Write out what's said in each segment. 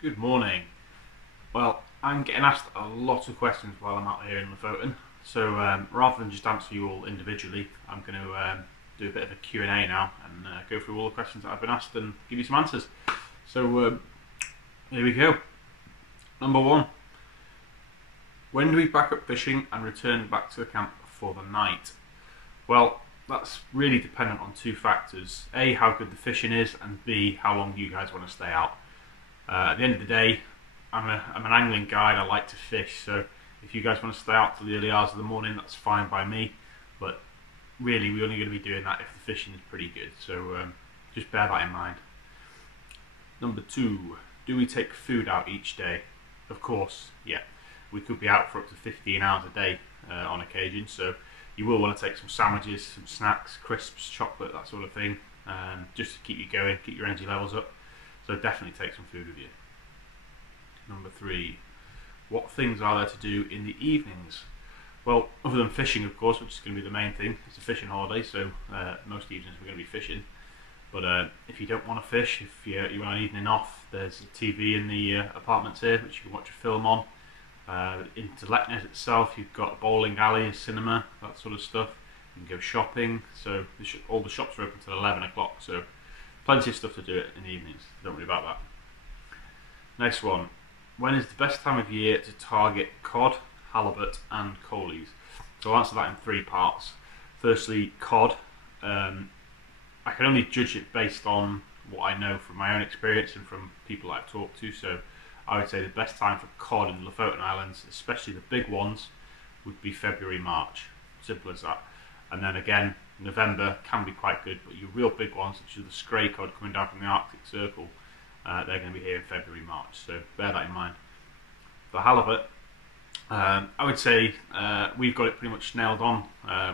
Good morning. Well, I'm getting asked a lot of questions while I'm out here in Lofoten, so rather than just answer you all individually, I'm going to do a bit of a Q&A now and go through all the questions that I've been asked and give you some answers. So here we go. Number one, when do we back up fishing and return back to the camp for the night? Well, that's really dependent on two factors. A, how good the fishing is, and B, how long you guys want to stay out. At the end of the day, I'm an angling guide. I like to fish, so if you guys want to stay out till the early hours of the morning, that's fine by me. But really, we're only going to be doing that if the fishing is pretty good. So just bear that in mind. Number two, do we take food out each day? Of course, yeah. We could be out for up to 15 hours a day on occasion, so you will want to take some sandwiches, some snacks, crisps, chocolate, that sort of thing, just to keep you going, keep your energy levels up. So definitely take some food with you. Number three, what things are there to do in the evenings? Well, other than fishing, of course, which is going to be the main thing. It's a fishing holiday, so most evenings we're going to be fishing. But if you don't want to fish, if you want an evening off, there's a TV in the apartments here, which you can watch a film on. Into Leknes itself, you've got a bowling alley, a cinema, that sort of stuff. You can go shopping, so all the shops are open till 11 o'clock, so plenty of stuff to do it in the evenings, don't worry about that. Next one, when is the best time of year to target cod, halibut and coalies? So I'll answer that in three parts. Firstly, cod. I can only judge it based on what I know from my own experience and from people I've talked to, so I would say the best time for cod in the Lofoten Islands, especially the big ones, would be February, March. Simple as that. And then again, November can be quite good, but your real big ones, which are the scray cod coming down from the Arctic Circle, they're going to be here in February, March. So bear that in mind. For halibut, I would say we've got it pretty much nailed on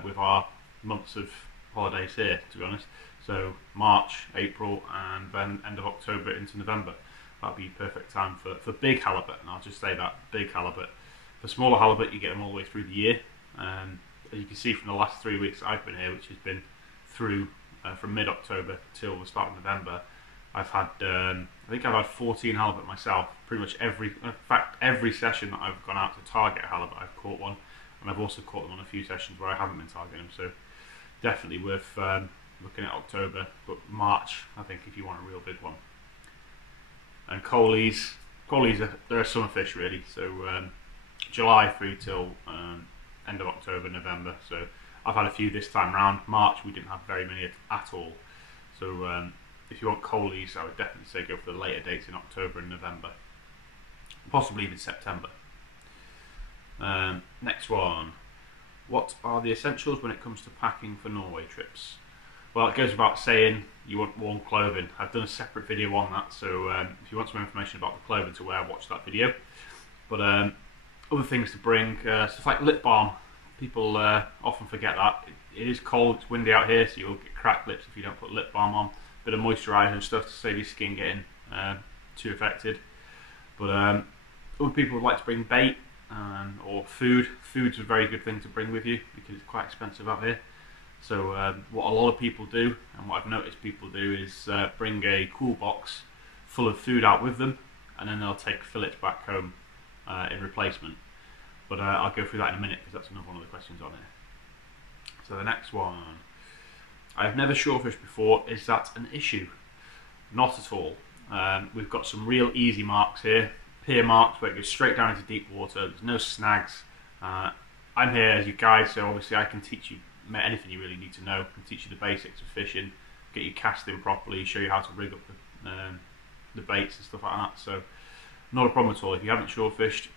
with our months of holidays here, to be honest. So March, April, and then end of October into November. That'd be perfect time for big halibut, and I'll just say that, big halibut. For smaller halibut, you get them all the way through the year. As you can see from the last 3 weeks I've been here, which has been through from mid-October till the start of November, I've had, I think I've had 14 halibut myself. Pretty much every session that I've gone out to target a halibut, I've caught one, and I've also caught them on a few sessions where I haven't been targeting them. So definitely worth looking at October, but March, I think, if you want a real big one. And coalies they're a summer fish really, so July through till end of October, November. So I've had a few this time round. March we didn't have very many at all. So if you want coalies, I would definitely say go for the later dates in October and November, possibly even September. Next one, what are the essentials when it comes to packing for Norway trips? Well, it goes without saying, you want warm clothing. I've done a separate video on that, so if you want some information about the clothing to wear, watch that video. But other things to bring, stuff like lip balm. People often forget that. It is cold, it's windy out here, so you'll get cracked lips if you don't put lip balm on. Bit of moisturiser and stuff to save your skin getting too affected. But other people would like to bring bait or food. Food's a very good thing to bring with you because it's quite expensive out here. So what a lot of people do, and what I've noticed people do, is bring a cool box full of food out with them, and then they'll take fillets back home in replacement. But I'll go through that in a minute because that's another one of the questions on here. So the next one, I've never shorefished before, is that an issue? Not at all. We've got some real easy marks here, pier marks where it goes straight down into deep water, there's no snags. I'm here as your guide, so obviously I can teach you anything you really need to know. I can teach you the basics of fishing, get you casting properly, show you how to rig up the baits and stuff like that. So not a problem at all. If you haven't shore fished,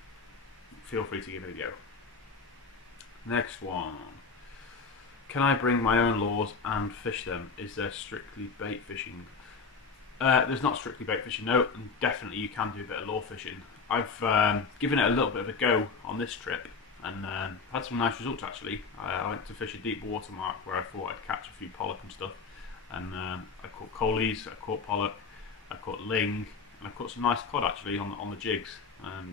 feel free to give it a go. Next one, can I bring my own lures and fish them? Is there strictly bait fishing? There's not strictly bait fishing, no, and definitely you can do a bit of lure fishing. I've given it a little bit of a go on this trip, and had some nice results actually. I went to fish a deep water mark where I thought I'd catch a few pollock and stuff, and I caught coalies, I caught pollock, I caught ling, and I caught some nice cod actually on the jigs.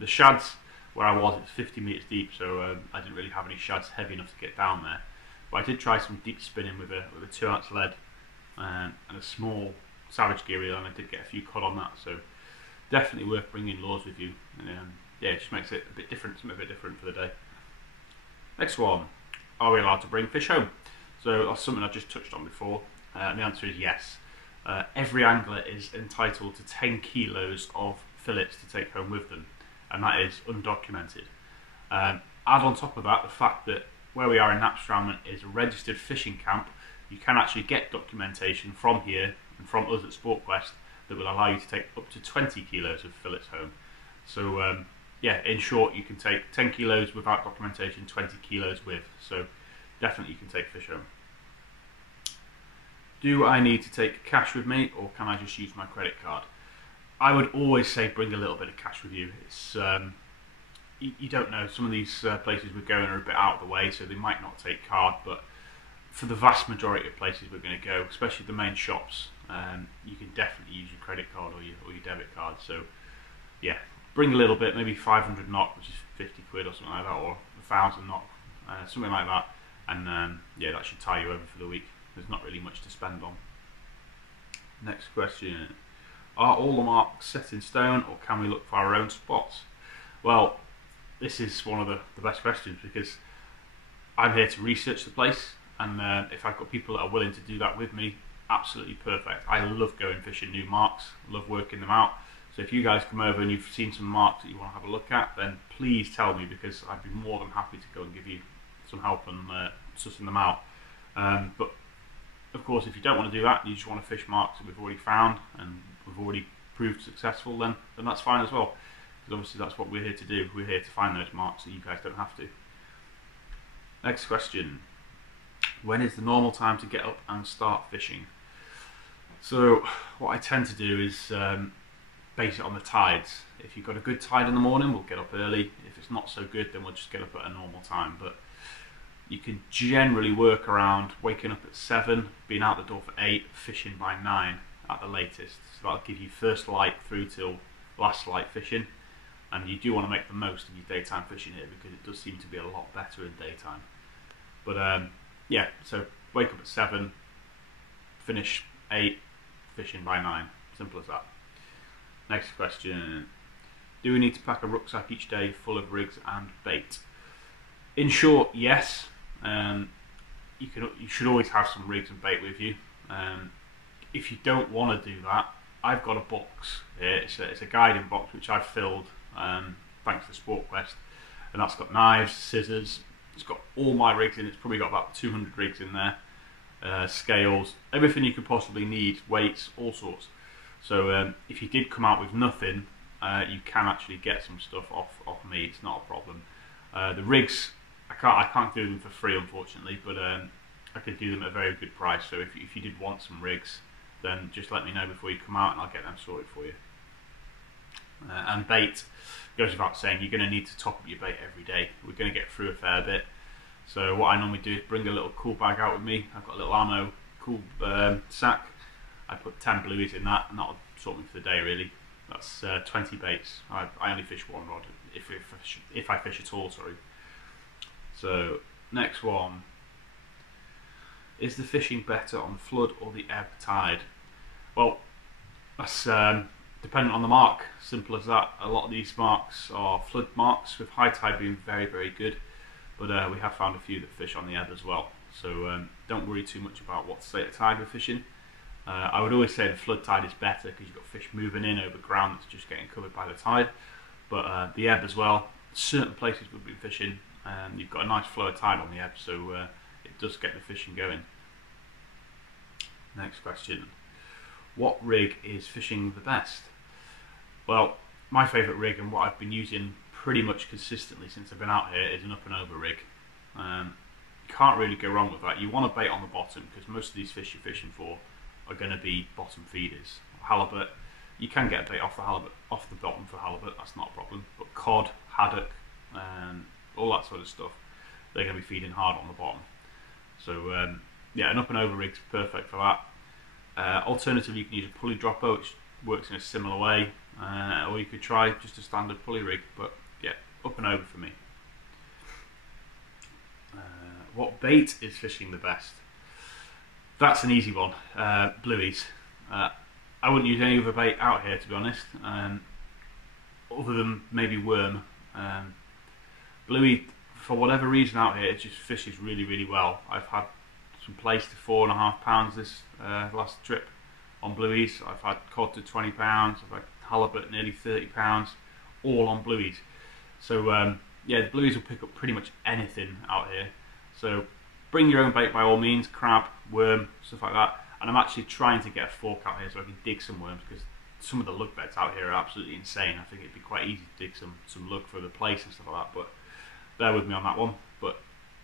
The shads where I was, it's 50 metres deep, so I didn't really have any shads heavy enough to get down there. But I did try some deep spinning with a 2-ounce lead and a small savage gear reel, and I did get a few cod on that. So definitely worth bringing lures with you. And yeah, it just makes it a bit different, something a bit different for the day. Next one, are we allowed to bring fish home? So that's something I just touched on before. And the answer is yes. Every angler is entitled to 10 kilos of fillets to take home with them, and that is undocumented. Add on top of that the fact that where we are in Napstrand is a registered fishing camp. You can actually get documentation from here and from us at Sportquest that will allow you to take up to 20 kilos of fillets home. So yeah, in short, you can take 10 kilos without documentation, 20 kilos with. So definitely you can take fish home. Do I need to take cash with me, or can I just use my credit card? I would always say bring a little bit of cash with you. It's you don't know, some of these places we're going are a bit out of the way, so they might not take card, but for the vast majority of places we're going to go, especially the main shops, you can definitely use your credit card or your debit card. So yeah, bring a little bit, maybe 500 NOK, which is 50 quid or something like that, or 1,000 NOK, something like that, and yeah, that should tie you over for the week. There's not really much to spend on. Next question. Are all the marks set in stone, or can we look for our own spots? Well, this is one of the best questions, because I'm here to research the place, and if I've got people that are willing to do that with me, absolutely perfect. I love going fishing new marks, love working them out. So if you guys come over and you've seen some marks that you want to have a look at, then please tell me, because I'd be more than happy to go and give you some help and sussing them out. But of course, if you don't want to do that, you just want to fish marks that we've already found and we've already proved successful, then that's fine as well. Because obviously that's what we're here to do. We're here to find those marks so you guys don't have to. Next question. When is the normal time to get up and start fishing? So what I tend to do is base it on the tides. If you've got a good tide in the morning, we'll get up early. If it's not so good, then we'll just get up at a normal time. But you can generally work around waking up at 7, being out the door for 8, fishing by 9 at the latest. So that'll give you first light through till last light fishing. And you do want to make the most of your daytime fishing here, because it does seem to be a lot better in daytime. But yeah, so wake up at 7, finish 8, fishing by 9. Simple as that. Next question. Do we need to pack a rucksack each day full of rigs and bait? In short, yes. You should always have some rigs and bait with you. If you don't want to do that, I've got a box here. It's a guiding box which I've filled thanks to Sportquest, and that's got knives, scissors. It's got all my rigs in. It's probably got about 200 rigs in there, scales, everything you could possibly need, weights, all sorts. So if you did come out with nothing, you can actually get some stuff off me. It's not a problem. The rigs, I can't do them for free, unfortunately, but I could do them at a very good price. So if you did want some rigs, then just let me know before you come out and I'll get them sorted for you. And bait, goes without saying, you're going to need to top up your bait every day. We're going to get through a fair bit. So what I normally do is bring a little cool bag out with me. I've got a little ammo cool sack. I put 10 blueies in that, and that'll sort me for the day really. That's 20 baits. I only fish one rod, if I fish at all, sorry. So, next one. Is the fishing better on flood or the ebb tide? Well, that's dependent on the mark, simple as that. A lot of these marks are flood marks, with high tide being very, very good, but we have found a few that fish on the ebb as well. So don't worry too much about what state of tide we're fishing. I would always say the flood tide is better, because you've got fish moving in over ground that's just getting covered by the tide. But the ebb as well, certain places we've been fishing, and you've got a nice flow of tide on the ebb, so it does get the fishing going. Next question. What rig is fishing the best? Well, my favourite rig, and what I've been using pretty much consistently since I've been out here, is an up and over rig. You can't really go wrong with that. You want a bait on the bottom, because most of these fish you're fishing for are going to be bottom feeders. Halibut, you can get a bait off the bottom for halibut, that's not a problem. But cod, haddock, all that sort of stuff, they're going to be feeding hard on the bottom. So yeah, an up and over rig's perfect for that. Alternatively, you can use a pulley dropper, which works in a similar way, or you could try just a standard pulley rig. But yeah, up and over for me. What bait is fishing the best? That's an easy one. Blueies. I wouldn't use any other bait out here, to be honest. other than maybe worm. Um, Bluey, for whatever reason out here, it just fishes really, really well. I've had some placed to £4.5 this last trip on blueies. I've had cod to £20. I've had halibut nearly £30, all on blueies. So yeah, the blueies will pick up pretty much anything out here. So bring your own bait by all means, crab, worm, stuff like that. And I'm actually trying to get a fork out here so I can dig some worms, because some of the lug beds out here are absolutely insane. I think it'd be quite easy to dig some lug for the place and stuff like that, but bear with me on that one. But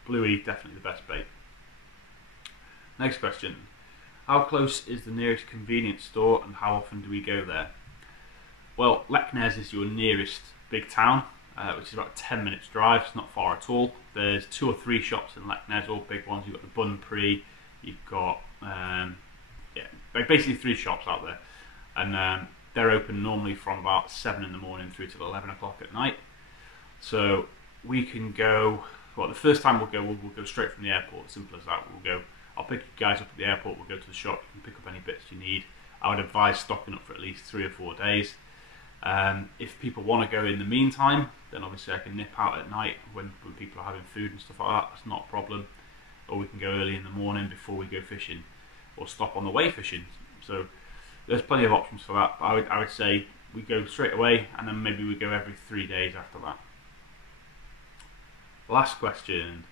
bluey, definitely the best bait. Next question. How close is the nearest convenience store and how often do we go there? Well, Leknes is your nearest big town, which is about a 10 minutes drive. It's not far at all. There's 2 or 3 shops in Leknes, all big ones. You've got the Bun Prix, you've got yeah, basically 3 shops out there, and they're open normally from about 7 in the morning through till 11 o'clock at night. So we can go, well, the first time we'll go straight from the airport, simple as that. I'll pick you guys up at the airport, we'll go to the shop, you can pick up any bits you need. I would advise stocking up for at least 3 or 4 days. If people want to go in the meantime, then obviously I can nip out at night when people are having food and stuff like that. That's not a problem. Or we can go early in the morning before we go fishing, or stop on the way fishing. So there's plenty of options for that. But I would say we go straight away, and then maybe we go every 3 days after that. Last question.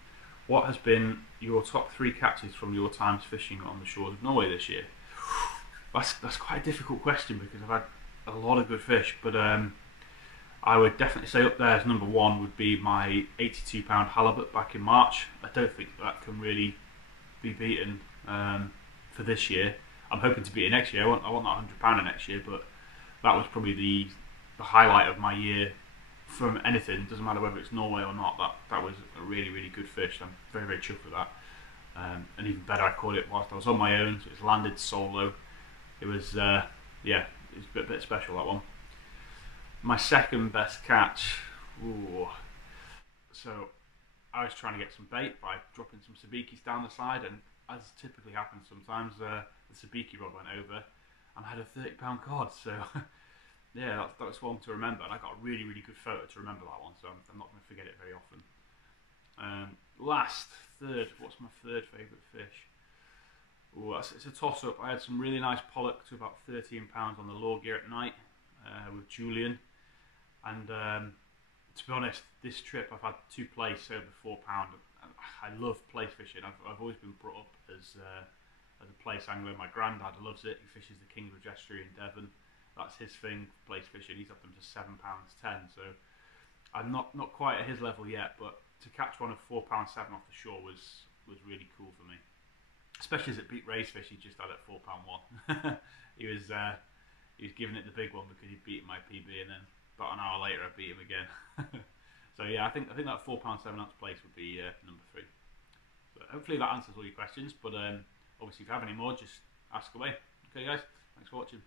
What has been your top 3 catches from your times fishing on the shores of Norway this year? That's quite a difficult question, because I've had a lot of good fish, but I would definitely say up there as number 1 would be my 82-pound halibut back in March. I don't think that can really be beaten for this year. I'm hoping to beat it next year. I want that £100 next year, but that was probably the highlight of my year from anything. Doesn't matter whether it's Norway or not. That was a really, really good fish. I'm very, very chuffed with that. And even better, I caught it whilst I was on my own, so it's landed solo. It was yeah, it was a bit special, that one. My second best catch, ooh. So I was trying to get some bait by dropping some sabikis down the side, and as typically happens sometimes, the sabiki rod went over and I had a £30 cod. So yeah, that was one to remember, and I got a really, really good photo to remember that one, so I'm not going to forget it very often. Third, what's my third favourite fish? Ooh, it's a toss-up. I had some really nice pollock to about £13 on the lure gear at night with Julian, and to be honest, this trip I've had 2 plaice over £4. I love plaice fishing. I've always been brought up as a plaice angler. My granddad loves it. He fishes the Kingsbridge Estuary in Devon. That's his thing, plaice fishing. He's up them to £7.10. So I'm not quite at his level yet, but to catch one of £4.7 off the shore was really cool for me. Especially as it beat Ray's fish he just had at £4.1. he was giving it the big one because he'd beaten my PB, and then about an hour later I beat him again. So yeah, I think that £4.7 plaice would be number 3. So hopefully that answers all your questions. But obviously, if you have any more, just ask away. Okay, guys, thanks for watching.